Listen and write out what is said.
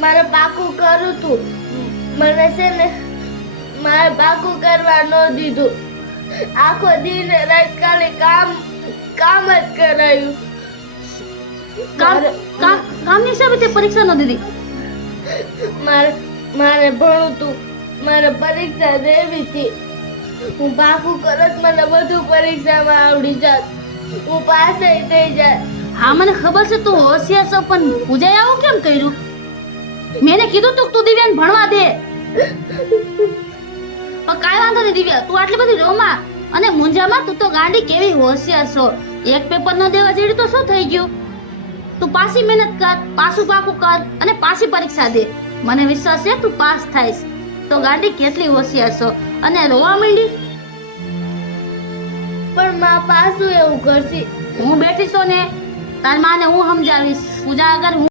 મારે પાકું કરું તું મને છે ને મારે પાકું કરવા ન દીધું આખો દિન રાત ખાલી કામ જ કરાયું કામની હિસાબે તે પરીક્ષા ન દીધી મારે ભણવું તું મારે પરીક્ષા દેવી હતી હું પાકું કરત મને બધું પરીક્ષામાં આવડી જાત હું પાસ થઈ જાત હા મને ખબર છે તું હોશિયાર છો પણ પૂજાએ આવું કેમ કર્યું મેને કીધું તું દિવ્યાને ભણવા દે પણ કાંઈ વાંધો નહીં દિવ્યા તું આટલી બધી રોમાં અને મુંજામાં તું તો ગાંડી કેવી હોશિયાર છો એક પેપર ન દેવા જેડી તો શું થઈ ગયું તું પાછી મહેનત કર પાછું પાકું કર અને પાછી પરીક્ષા દે મને વિશ્વાસ છે તું પાસ થાઈશ તો ગાંડી કેટલી હોશિયાર છો અને રોવા માંડી પણ માં પાછું એવું કરશે હું બેઠી છું ને તાર માને હું સમજાવીશ પૂજા અગર